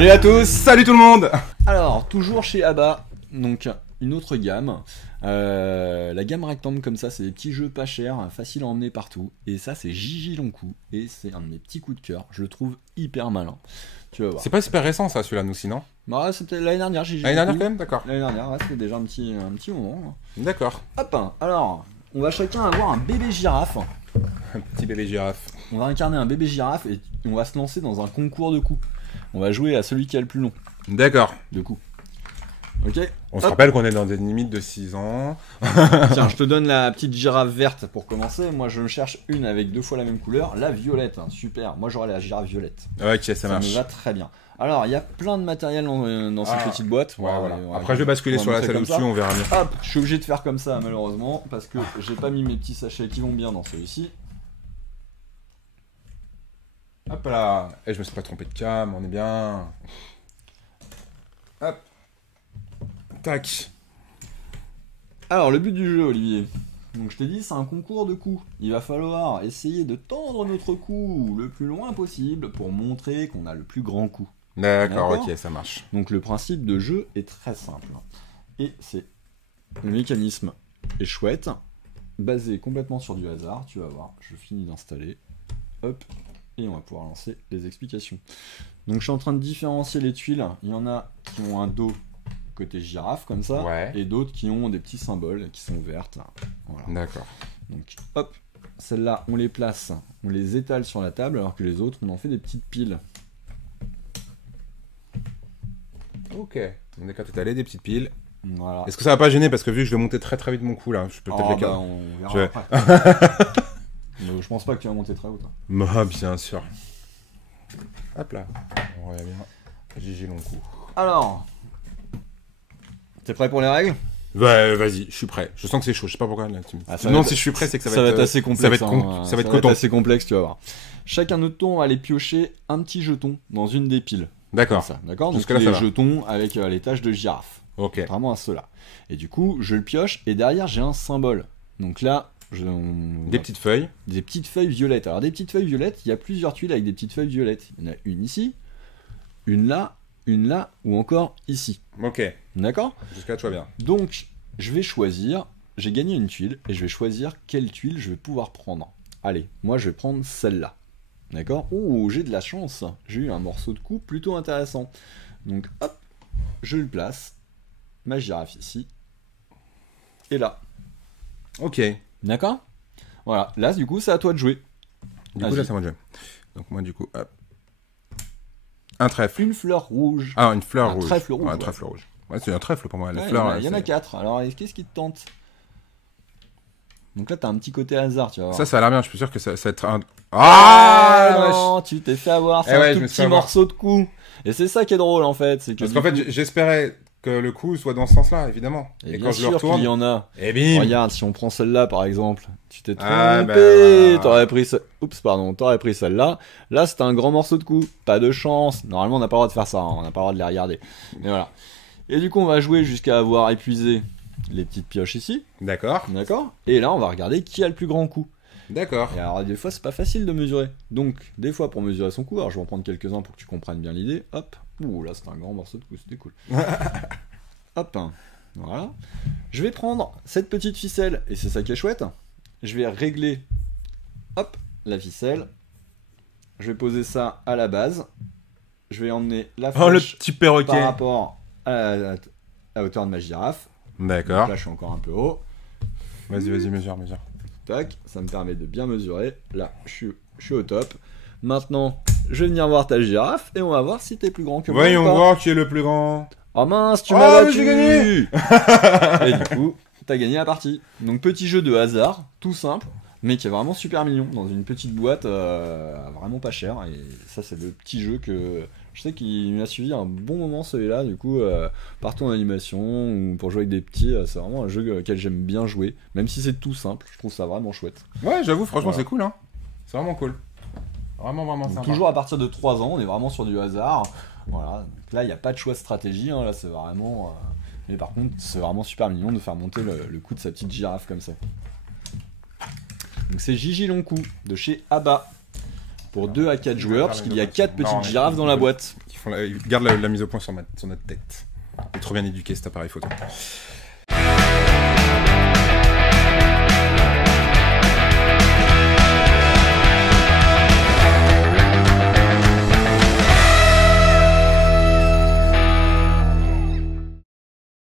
Salut à tous. Salut tout le monde. Alors, toujours chez Abba, donc une autre gamme. La gamme rectangle comme ça, c'est des petits jeux pas chers, faciles à emmener partout. Et ça, c'est Gigi Loncoup. Et c'est un de mes petits coups de cœur. Je le trouve hyper malin. Tu vas voir. C'est pas super récent ça, celui-là, nous, sinon. Bah, c'était l'année dernière, Gigi L'année dernière Loncoup. quand même, d'accord. L'année dernière, ouais, c'était déjà un petit moment. D'accord. Hop, alors, on va chacun avoir un bébé girafe. Un petit bébé girafe. On va incarner un bébé girafe et on va se lancer dans un concours de coups. On va jouer à celui qui a le plus long D'accord. de coups. Ok. On se rappelle qu'on est dans des limites de 6 ans. Tiens, je te donne la petite girafe verte pour commencer. Moi, je me cherche une avec 2 fois la même couleur. La violette, hein, super. Moi, j'aurais la girafe violette. Ok, ça Ça marche. me va très bien. Alors, il y a plein de matériel dans cette petite boîte. Ouais, voilà. On va- Après, je vais basculer on va sur la montrer salle comme au-dessus, ça. on verra bien. Hop, je suis obligé de faire comme ça, malheureusement, parce que j'ai pas mis mes petits sachets qui vont bien dans celui-ci. Hop là. Et je me suis pas trompé de cam, on est bien. Hop. Tac. Alors, le but du jeu, Olivier. Donc, je t'ai dit, c'est un concours de coups. Il va falloir essayer de tendre notre coup le plus loin possible pour montrer qu'on a le plus grand coup. D'accord, D'accord. ok, ça marche. Donc, le principe de jeu est très simple. Et c'est... Le mécanisme est chouette, basé complètement sur du hasard. Tu vas voir, je finis d'installer. Hop, et on va pouvoir lancer les explications. Donc, je suis en train de différencier les tuiles. Il y en a qui ont un dos côté girafe, comme ça, Ouais. et d'autres qui ont des petits symboles qui sont vertes. Voilà. D'accord. Donc, hop, celles-là, on les place, on les étale sur la table, alors que les autres, on en fait des petites piles. Ok. On est qu'à t'étaler des petites piles. Voilà. Est-ce que ça va pas gêner parce que vu que je vais monter très très vite mon coup là, je peux peut-être Oh, les bah, cadrer. on verra Je vais- après. Mais je pense pas que tu vas monter très haut. Toi. Ah, bien sûr. Hop là. On revient bien. GG long coup. Alors, t'es prêt pour les règles? Ouais, vas-y, je suis prêt. Je sens que c'est chaud, je sais pas pourquoi. Là, tu me- Ah, ça non, va être- si je suis prêt, c'est que Ça va être assez complexe. Ça va être, hein. ça va être coton. assez complexe, tu vas voir. Chacun notre tour, on va aller piocher un petit jeton dans une des piles. D'accord. Comme ça, d'accord? Donc Jusque-là, les ça va. jetons avec les taches de girafe. Ok. Vraiment à ceux-là. Et du coup, je le pioche et derrière, j'ai un symbole. Donc là, Des petites feuilles. des petites feuilles violettes. Alors des petites feuilles violettes, il y a plusieurs tuiles avec des petites feuilles violettes. Il y en a une ici, une là, ou encore ici. Ok. D'accord? Jusqu'à là, tu vas bien. Donc, je vais choisir, j'ai gagné une tuile, et je vais choisir quelle tuile je vais pouvoir prendre. Allez, moi je vais prendre celle-là. D'accord? Oh, j'ai de la chance. J'ai eu un morceau de coup plutôt intéressant. Donc, hop, je le place. Ma girafe ici. Et là. Ok. D'accord? Voilà. Là, du coup, c'est à toi de jouer. Du coup, Vas-y. là, c'est moi de jouer. Donc, moi, du coup, hop. Un trèfle. Une fleur rouge. Ah, une fleur Un rouge. trèfle rouge, Ouais, un ouais. trèfle rouge. Ouais, c'est un trèfle pour moi. La Ouais, fleur. il y en a c'est- 4. Alors, qu'est-ce qui te tente? Donc là, t'as un petit côté hasard, tu vas voir. Ça a l'air bien. Je suis sûr que ça va être un. Ah wesh. non, tu t'es fait avoir, c'est Eh un ouais, tout je me suis petit fait avoir. morceau de coup. Et c'est ça qui est drôle en fait, c'est que Parce du qu'en fait, coup- j'espérais que le coup soit dans ce sens-là, évidemment. et Et bien quand je le sûr qu'il retourne. y en a. Et bim. Regarde, si on prend celle-là par exemple, tu t'es trompé, Ah, ben, voilà. t'aurais pris t'aurais pris celle-là. Là, c'était un grand morceau de coup, pas de chance. Normalement, on n'a pas le droit de faire ça, hein. On n'a pas le droit de les regarder. Mais voilà. Et du coup, on va jouer jusqu'à avoir épuisé les petites pioches ici, D'accord. d'accord? Et là, on va regarder qui a le plus grand coup. D'accord. Et alors des fois c'est pas facile de mesurer. Donc des fois pour mesurer son coup, alors je vais en prendre quelques-uns pour que tu comprennes bien l'idée. Hop. Ouh là c'est un grand morceau de coup, c'était cool. Hop. Voilà. Je vais prendre cette petite ficelle, et c'est ça qui est chouette. Je vais régler hop la ficelle. Je vais poser ça à la base. Je vais emmener la Oh, le flèche petit perroquet. par rapport à la hauteur de ma girafe. D'accord. Là je suis encore un peu haut. Vas-y, mesure. Tac, ça me permet de bien mesurer. Là, je suis au top. Maintenant, je vais venir voir ta girafe et on va voir si t'es plus grand que moi. Voyons ou pas. voir qui est le plus grand. Oh mince, tu Oh, m'as battu. j'ai gagné. Et du coup, t'as gagné la partie. Donc petit jeu de hasard, tout simple, mais qui est vraiment super mignon dans une petite boîte, vraiment pas cher. Et ça, c'est le petit jeu que je sais qu'il m'a suivi un bon moment celui-là. Du coup, partout en animation ou pour jouer avec des petits, c'est vraiment un jeu auquel j'aime bien jouer, même si c'est tout simple. Je trouve ça vraiment chouette. Ouais, j'avoue, franchement, Voilà. c'est cool, hein. C'est vraiment cool. Vraiment Donc, sympa. toujours à partir de 3 ans, on est vraiment sur du hasard. Voilà. Donc là, il n'y a pas de choix de stratégie. Hein. Là, c'est vraiment. Mais par contre, c'est vraiment super mignon de faire monter le coup de sa petite girafe comme ça. Donc c'est Gigi Loncoup de chez Abba. pour 2 à 4 joueurs, parce qu'il y a 4 Non, petites girafes dans la boîte. Ils garde la mise au point sur notre tête. Il est trop bien éduqué cet appareil photo.